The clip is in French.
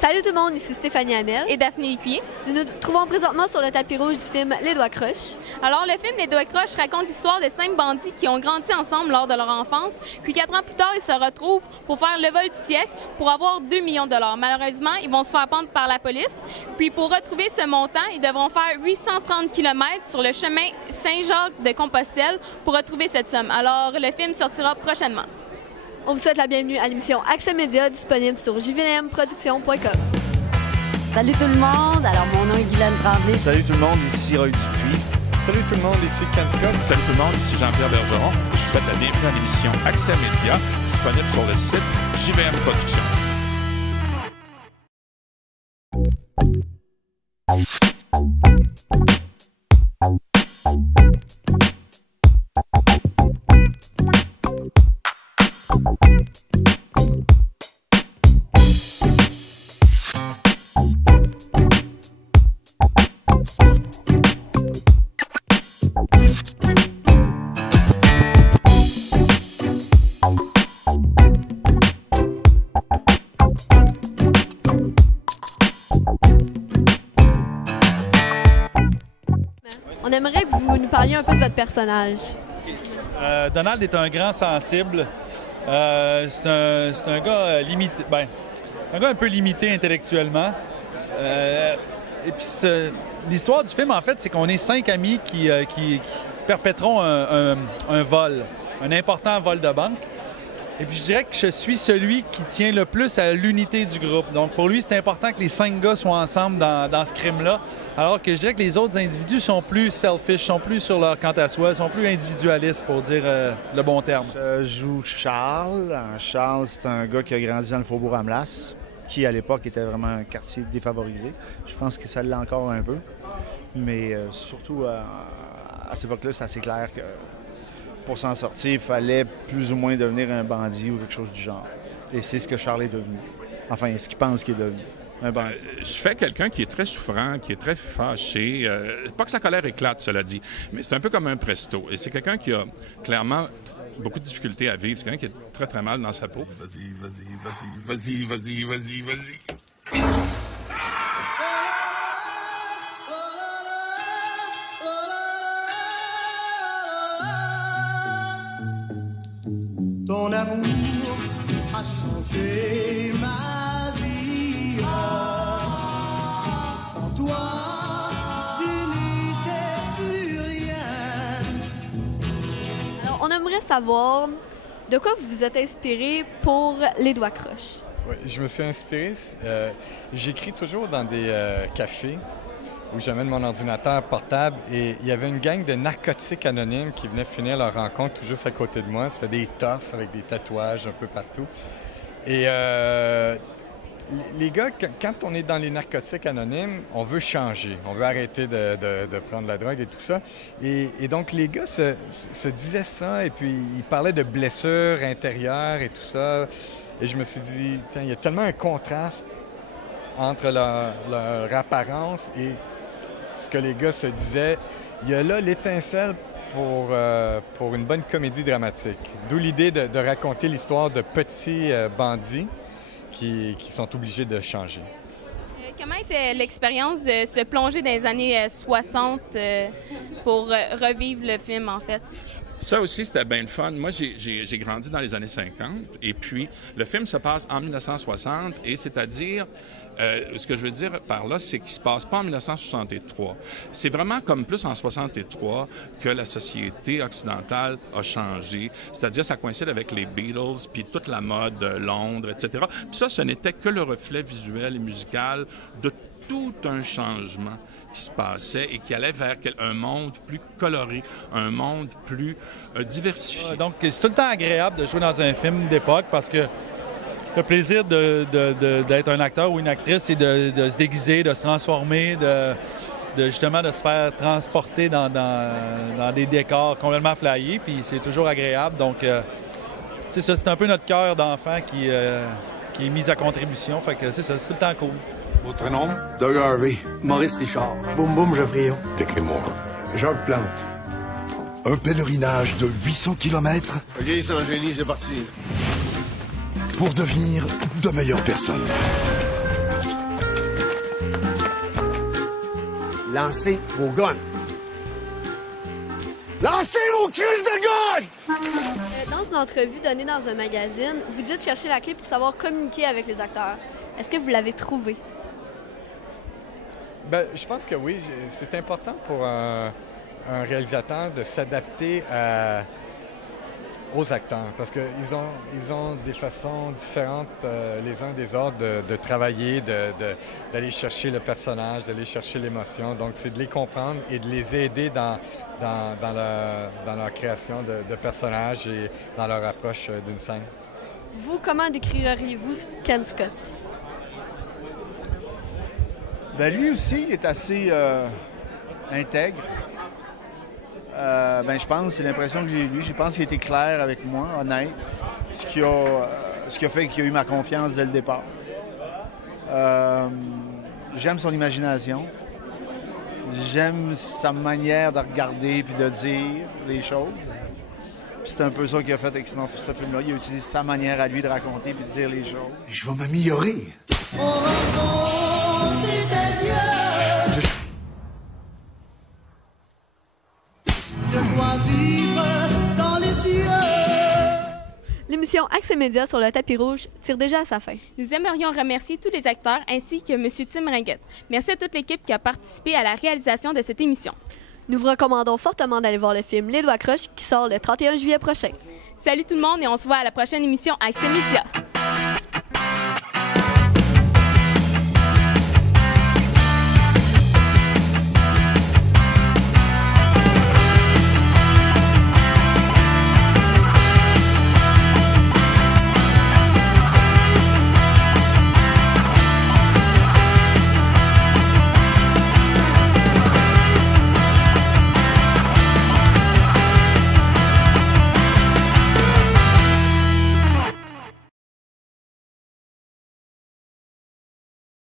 Salut tout le monde, ici Stéphanie Hamel et Daphné Lécuyer. Nous nous trouvons présentement sur le tapis rouge du film Les Doigts Croches. Alors, le film Les Doigts Croches raconte l'histoire de 5 bandits qui ont grandi ensemble lors de leur enfance, puis 4 ans plus tard, ils se retrouvent pour faire le vol du siècle pour avoir 2 millions de dollars. Malheureusement, ils vont se faire prendre par la police. Puis, pour retrouver ce montant, ils devront faire 830 km sur le chemin Saint-Jacques de Compostelle pour retrouver cette somme. Alors, le film sortira prochainement. On vous souhaite la bienvenue à l'émission Accès Média, disponible sur jvmproduction.com. Salut tout le monde, alors mon nom est Guylaine Tremblay. Salut tout le monde, ici Roy Dupuis. Salut tout le monde, ici Ken Scott. Salut tout le monde, ici Jean-Pierre Bergeron. Je vous souhaite la bienvenue à l'émission Accès Média, disponible sur le site JVM Productions. On aimerait que vous nous parliez un peu de votre personnage. Donald est un grand sensible. C'est un gars limité. Ben, c'est un gars un peu limité intellectuellement. Et puis l'histoire du film, en fait, c'est qu'on est 5 amis qui perpétreront un vol, un important vol de banque. Et puis je dirais que je suis celui qui tient le plus à l'unité du groupe. Donc pour lui, c'est important que les 5 gars soient ensemble dans ce crime-là, alors que je dirais que les autres individus sont plus selfish, sont plus sur leur quant à soi, sont plus individualistes, pour dire le bon terme. Je joue Charles. Charles, c'est un gars qui a grandi dans le Faubourg Amlas, qui à l'époque était vraiment un quartier défavorisé. Je pense que ça l'est encore un peu. Mais surtout à cette époque-là, c'est assez clair que pour s'en sortir, il fallait plus ou moins devenir un bandit ou quelque chose du genre. Et c'est ce que Charles est devenu. Enfin, ce qu'il pense qu'il est devenu, un bandit. Je fais quelqu'un qui est très souffrant, qui est très fâché. Pas que sa colère éclate, cela dit, mais c'est un peu comme un presto. Et c'est quelqu'un qui a clairement beaucoup de difficultés à vivre. C'est quelqu'un qui est très, très mal dans sa peau. Vas-y. Ton amour a changé ma vie. Sans toi, je n'étais plus rien. Alors, on aimerait savoir de quoi vous vous êtes inspiré pour Les Doigts Croches. Oui, je me suis inspiré. J'écris toujours dans des cafés où j'amène mon ordinateur portable et il y avait une gang de narcotiques anonymes qui venaient finir leur rencontre tout juste à côté de moi. C'était des toughs avec des tatouages un peu partout. Et les gars, quand on est dans les narcotiques anonymes, on veut changer. On veut arrêter de prendre la drogue et tout ça. Et donc, les gars se disaient ça et puis ils parlaient de blessures intérieures et tout ça. Et je me suis dit, tiens, il y a tellement un contraste entre leur apparence et ce que les gars se disaient. Il y a là l'étincelle pour une bonne comédie dramatique. D'où l'idée de raconter l'histoire de petits bandits qui sont obligés de changer. Comment était l'expérience de se plonger dans les années 60 pour revivre le film, en fait? Ça aussi, c'était bien le fun. Moi, j'ai grandi dans les années 50 et puis le film se passe en 1960 et c'est-à-dire, ce que je veux dire par là, c'est qu'il ne se passe pas en 1963. C'est vraiment comme plus en 63 que la société occidentale a changé. C'est-à-dire, ça coïncide avec les Beatles puis toute la mode de Londres, etc. Puis ça, ce n'était que le reflet visuel et musical de tout un changement qui se passait et qui allait vers un monde plus coloré, un monde plus diversifié. Donc, c'est tout le temps agréable de jouer dans un film d'époque parce que le plaisir d'être un acteur ou une actrice, c'est de se déguiser, de se transformer, justement de se faire transporter dans des décors complètement flyés, puis c'est toujours agréable. Donc, c'est ça, c'est un peu notre cœur d'enfant qui est mis à contribution. Fait que c'est ça, c'est tout le temps cool. Votre nom? Doug Harvey. Maurice Richard. Boum Boum Geoffrion. Décris-moi. Jacques Plante. Un pèlerinage de 800 km OK, Saint-Génie, c'est parti. pour devenir de meilleures personnes. lancez vos guns. Lancez vos crises de gun! Dans une entrevue donnée dans un magazine, vous dites chercher la clé pour savoir communiquer avec les acteurs. Est-ce que vous l'avez trouvé? Ben, je pense que oui. C'est important pour un réalisateur de s'adapter aux acteurs parce qu'ils ont des façons différentes les uns des autres de travailler, d'aller chercher le personnage, d'aller chercher l'émotion. Donc, c'est de les comprendre et de les aider dans leur création de personnages et dans leur approche d'une scène. Vous, comment décririez-vous Ken Scott? Ben, lui aussi, il est assez intègre. Je pense, c'est l'impression que j'ai eue. Je pense qu'il a été clair avec moi, honnête, ce qui a fait qu'il a eu ma confiance dès le départ. J'aime son imagination. J'aime sa manière de regarder puis de dire les choses. Puis c'est un peu ça qu'il a fait avec ce film-là. Il a utilisé sa manière à lui de raconter puis de dire les choses. Je vais m'améliorer. Je dois vivre dans les cieux. L'émission Accès Média sur le tapis rouge tire déjà à sa fin. Nous aimerions remercier tous les acteurs ainsi que M. Tim Ringuette. Merci à toute l'équipe qui a participé à la réalisation de cette émission. Nous vous recommandons fortement d'aller voir le film Les Doigts croches qui sort le 31 juillet prochain. Salut tout le monde et on se voit à la prochaine émission Accès Média.